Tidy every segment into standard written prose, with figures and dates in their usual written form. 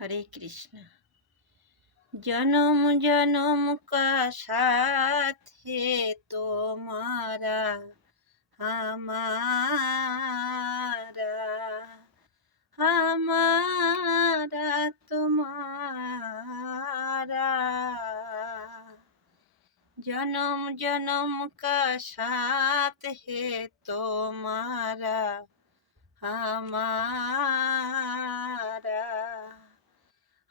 हरे कृष्ण। जन्म जन्म का साथ है तुम्हारा हमारा, हमारा तुम्हारा। जन्म जन्म का साथ है तुम्हारा हमारा,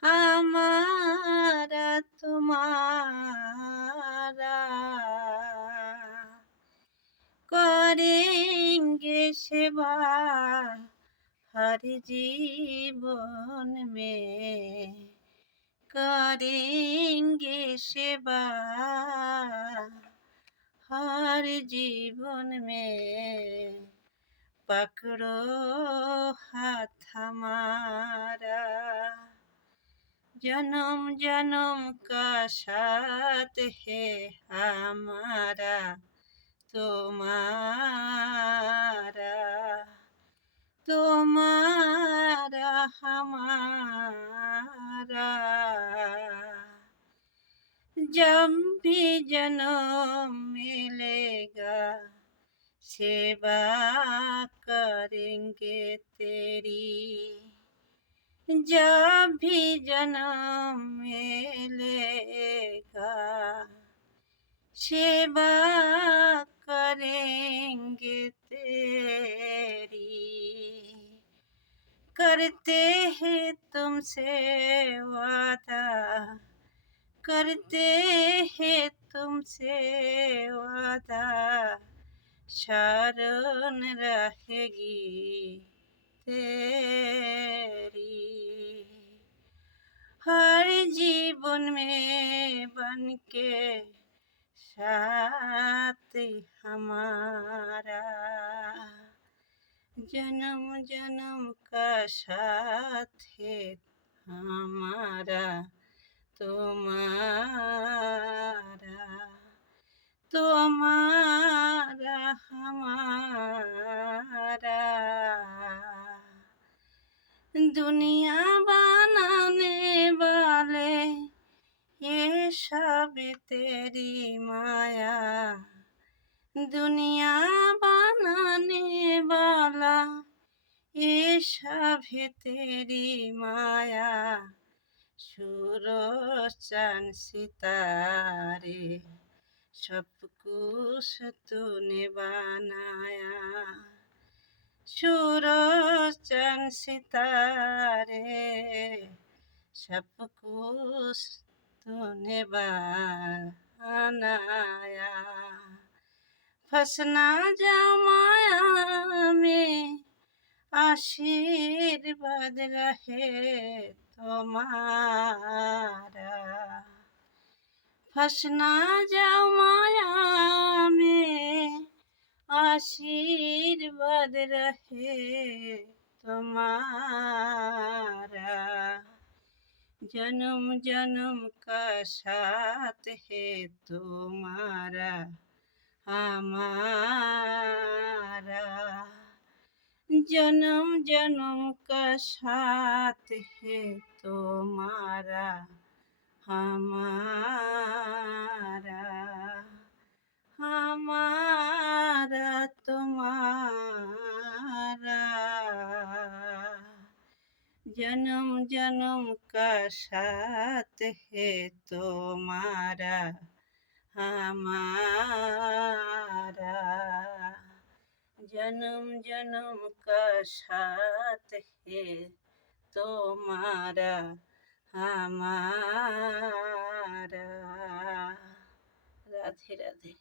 हमारा तुम्हारा। करेंगे सेवा हर जीवन में, करेंगे सेवा हर जीवन में। पकड़ो हाथ हमारा, जन्म जन्म का साथ है हमारा तुम्हारा, तुम्हारा हमारा। जब भी जन्म मिलेगा सेवा करेंगे तेरी, जब भी जन्म मिलेगा सेवा करेंगे तेरी। करते हैं तुमसे वादा, करते हैं तुमसे वादा, शरण रहेगी तेरी। हर जीवन में बनके साथ हमारा, जन्म जन्म का साथ है हमारा तुम्हारा, तुम्हारा हमारा। दुनिया बनाने वाले ये सब तेरी माया, दुनिया बनाने वाला ये सब तेरी माया। सूरज चाँद सितारे सब कुछ तूने बनाया, सूरज चाँद सितारे सब कुछ तूने बनाया। फंस ना जाओ माया में, आशीर्वाद रहे तुम्हारा। फंस ना जाओ माया में, आशीर्वाद रहे तुम्हारा। जन्म जन्म का साथ है तुम्हारा हमारा, जन्म जन्म का साथ है तुम्हारा हमारा, हमारा तुम्हारा। जन्म जन्म का साथ है तुम्हारा हमारा, जन्म जन्म का साथ है तुम्हारा हमारा। राधे राधे।